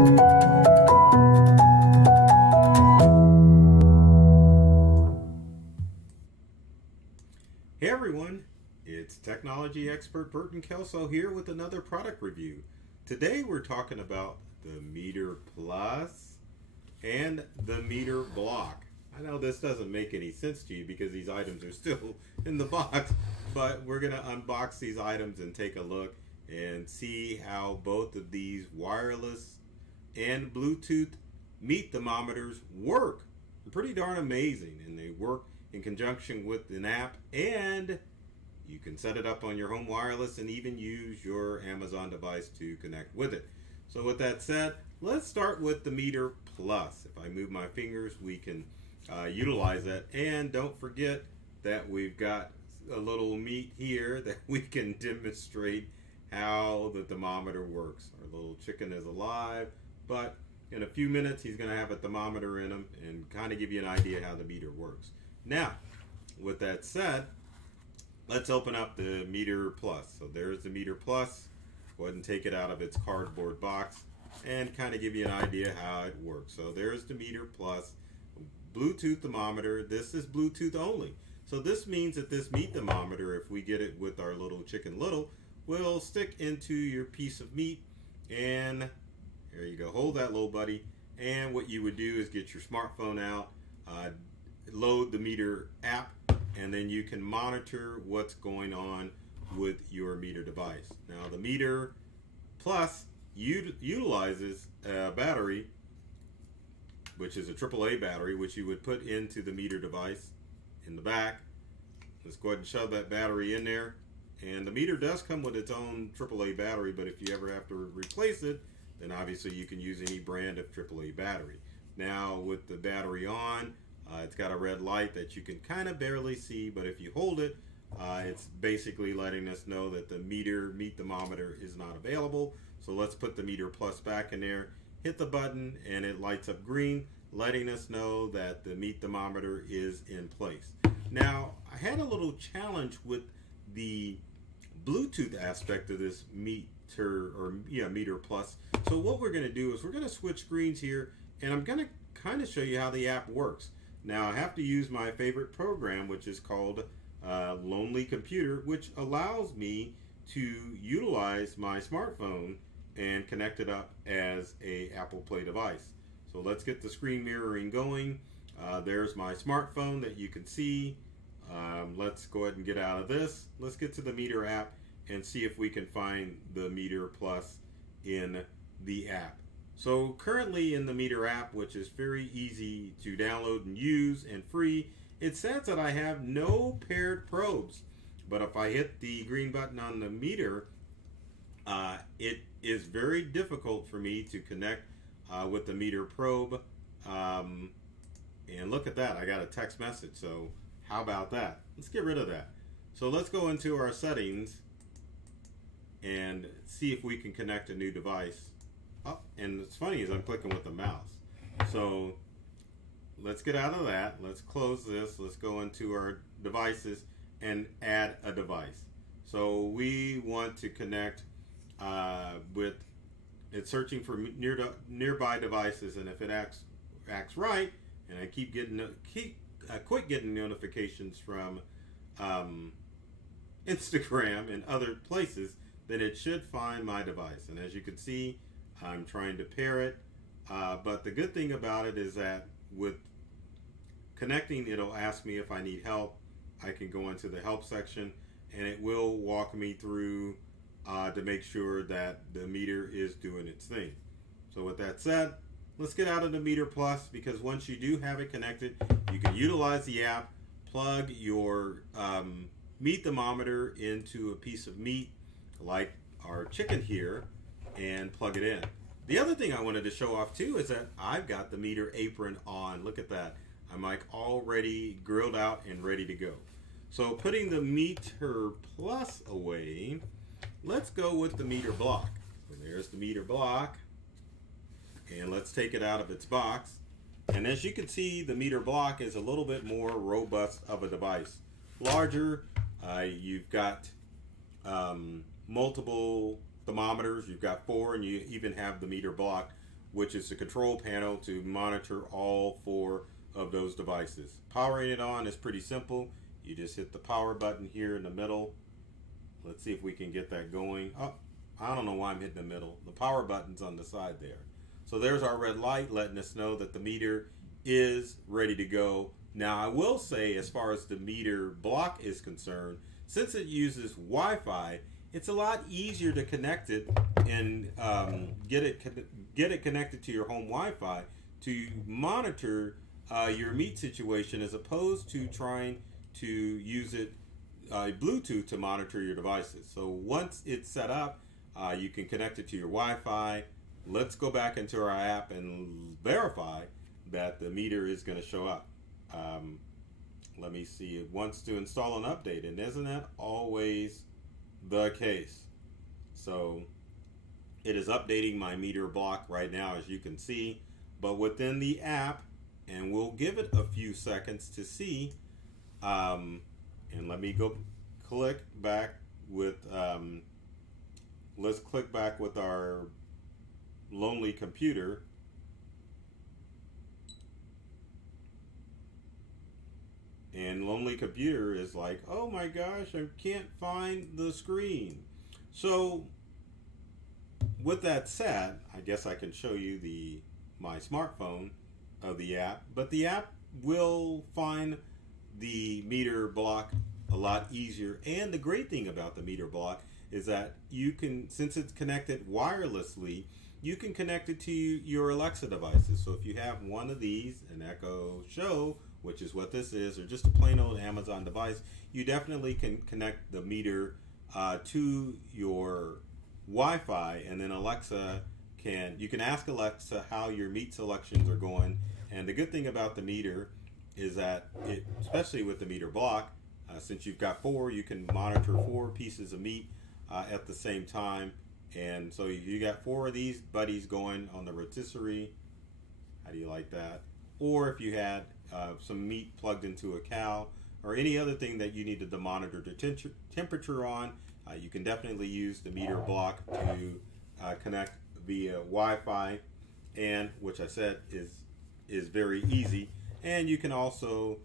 Hey everyone, it's technology expert Burton Kelso here with another product review. Today we're talking about the Meter Plus and the Meter Block. I know this doesn't make any sense to you because these items are still in the box, but we're going to unbox these items and take a look and see how both of these wireless and Bluetooth meat thermometers work. They're pretty darn amazing, and they work in conjunction with an app, and you can set it up on your home wireless and even use your Amazon device to connect with it. So with that said, let's start with the Meter Plus. If I move my fingers, we can utilize that, and don't forget that we've got a little meat here that we can demonstrate how the thermometer works. Our little chicken is alive, but in a few minutes he's going to have a thermometer in him and kind of give you an idea how the meter works. Now, with that said, let's open up the Meter Plus. So there's the Meter Plus. Go ahead and take it out of its cardboard box and kind of give you an idea how it works. So there's the Meter Plus Bluetooth thermometer. This is Bluetooth only. So this means that this meat thermometer, if we get it with our little Chicken Little, will stick into your piece of meat, and there you go. Hold that little buddy, and what you would do is get your smartphone out, load the Meter app, and then you can monitor what's going on with your meter device. Now the Meter Plus utilizes a battery, which is a AAA battery, which you would put into the meter device in the back. Let's go ahead and shove that battery in there. And the meter does come with its own AAA battery, but if you ever have to replace it, then obviously you can use any brand of AAA battery. Now with the battery on, it's got a red light that you can kind of barely see, but if you hold it, it's basically letting us know that the meat thermometer is not available. So let's put the Meter Plus back in there, hit the button, and it lights up green, letting us know that the meat thermometer is in place. Now, I had a little challenge with the Bluetooth aspect of this Meter Plus. So what we're going to do is we're going to switch screens here, and I'm going to kind of show you how the app works. Now I have to use my favorite program, which is called Lonely Computer, which allows me to utilize my smartphone and connect it up as a Apple Play device. So let's get the screen mirroring going. There's my smartphone that you can see. Let's go ahead and get out of this. Let's get to the Meter app and see if we can find the Meter Plus in the app. So currently in the Meter app, which is very easy to download and use and free, it says that I have no paired probes. But if I hit the green button on the meter, it is very difficult for me to connect with the meter probe. And look at that, I got a text message. So how about that? Let's get rid of that. So let's go into our settings and see if we can connect a new device. Oh, and it's funny is I'm clicking with the mouse. So let's get out of that. Let's close this. Let's go into our devices and add a device. So we want to connect with, it's searching for nearby devices, and if it acts right, and I quit getting notifications from Instagram and other places, then it should find my device. And as you can see, I'm trying to pair it, but the good thing about it is that with connecting, it'll ask me if I need help. I can go into the help section, and it will walk me through to make sure that the meter is doing its thing. So with that said, let's get out of the Meter Plus, because once you do have it connected, you can utilize the app, plug your meat thermometer into a piece of meat like our chicken here, and plug it in. The other thing I wanted to show off too is that I've got the meter apron on. Look at that. I'm like already grilled out and ready to go. So putting the Meter Plus away, let's go with the Meter Block. So there's the Meter Block, and let's take it out of its box. And as you can see, the Meter Block is a little bit more robust of a device. Larger, you've got multiple thermometers. You've got 4, and you even have the Meter Block which is the control panel to monitor all 4 of those devices. Powering it on is pretty simple. You just hit the power button here in the middle. Let's see if we can get that going. Oh, I don't know why I'm hitting the middle. The power button's on the side there. So there's our red light letting us know that the meter is ready to go. Now I will say, as far as the meter block is concerned, since it uses Wi-Fi, it's a lot easier to connect it and get it connected to your home Wi-Fi to monitor your meat situation, as opposed to trying to use it Bluetooth to monitor your devices. So once it's set up, you can connect it to your Wi-Fi. Let's go back into our app and verify that the meter is going to show up. Let me see. It wants to install an update, and isn't that always the case? So it is updating my meter block right now, as you can see, but within the app, and we'll give it a few seconds to see. And let me go click back with let's click back with our lonely computer. And lonely computer is like, oh my gosh, I can't find the screen. So with that said, I guess I can show you my smartphone of the app, but the app will find the meter block a lot easier. And the great thing about the meter block is that you can, since it's connected wirelessly, you can connect it to your Alexa devices. So if you have one of these, an Echo Show, which is what this is, or just a plain old Amazon device, you definitely can connect the meter to your Wi-Fi, and then you can ask Alexa how your meat selections are going. And the good thing about the meter is that, especially with the meter block, since you've got 4, you can monitor 4 pieces of meat at the same time. And so if you got 4 of these buddies going on the rotisserie, how do you like that? Or if you had some meat plugged into a cow, or any other thing that you needed to monitor the temperature on, you can definitely use the meter block to connect via Wi-Fi, and which I said is very easy. And you can also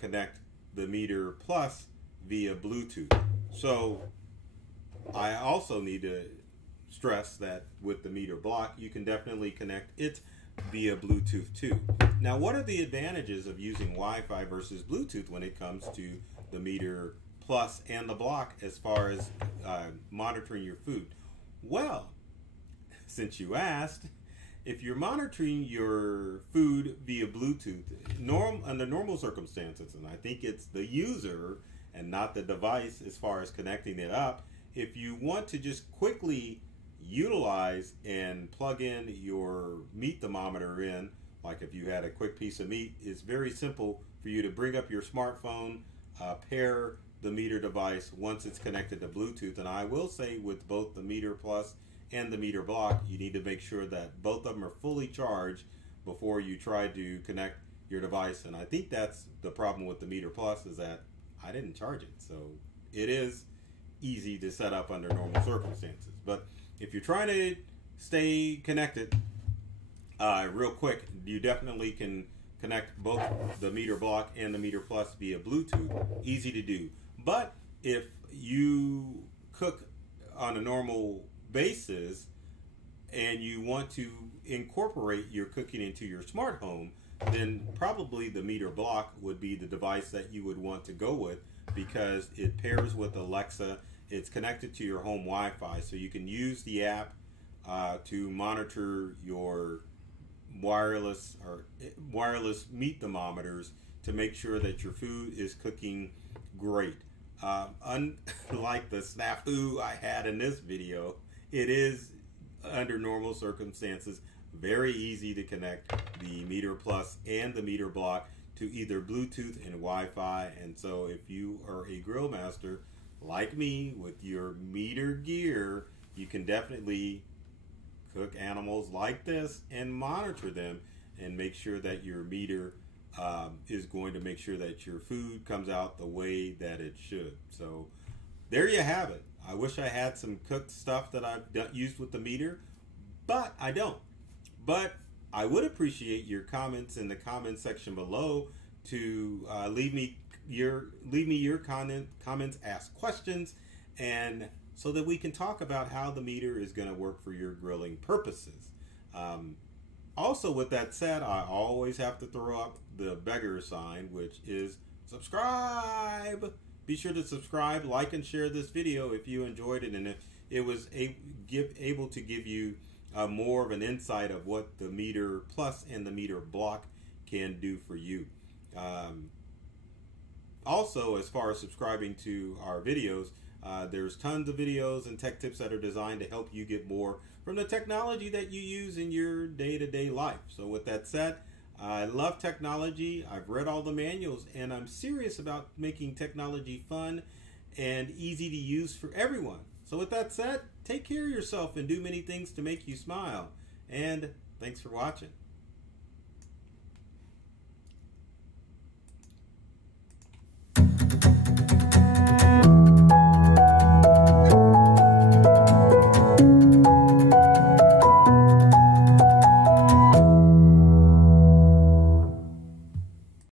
connect the meter plus via Bluetooth. So I also need to stress that with the meter block, you can definitely connect it via Bluetooth too. Now, what are the advantages of using Wi-Fi versus Bluetooth when it comes to the meter plus and the block as far as monitoring your food? Well, since you asked, if you're monitoring your food via Bluetooth, under normal circumstances, and I think it's the user and not the device as far as connecting it up, if you want to just quickly utilize and plug in your meat thermometer in, like if you had a quick piece of meat, it's very simple for you to bring up your smartphone, pair the meter device once it's connected to Bluetooth. And I will say, with both the meter plus and the meter block, you need to make sure that both of them are fully charged before you try to connect your device. And I think that's the problem with the meter plus, is that I didn't charge it. So it is easy to set up under normal circumstances. But if you're trying to stay connected real quick, you definitely can connect both the meter block and the meter plus via Bluetooth. Easy to do. But if you cook on a normal basis and you want to incorporate your cooking into your smart home, then probably the meter block would be the device that you would want to go with, because it pairs with Alexa. It's connected to your home Wi-Fi, so you can use the app to monitor your wireless meat thermometers to make sure that your food is cooking great. Unlike the snafu I had in this video, it is, under normal circumstances, very easy to connect the meter plus and the meter block to either Bluetooth and Wi-Fi. And so if you are a grill master like me with your meter gear, you can definitely cook animals like this and monitor them and make sure that your meter is going to make sure that your food comes out the way that it should. So there you have it. I wish I had some cooked stuff that I've used with the meter, but I don't. But I would appreciate your comments in the comment section below to leave me your comments, ask questions, and so that we can talk about how the meter is going to work for your grilling purposes. Also, with that said, I always have to throw up the beggar sign, which is subscribe. Be sure to subscribe, like, and share this video if you enjoyed it, and if it was able to give you more of an insight of what the meter plus and the meter block can do for you. Also, as far as subscribing to our videos, there's tons of videos and tech tips that are designed to help you get more from the technology that you use in your day-to-day life. So with that said, I love technology. I've read all the manuals, and I'm serious about making technology fun and easy to use for everyone. So with that said, take care of yourself and do many things to make you smile. And thanks for watching.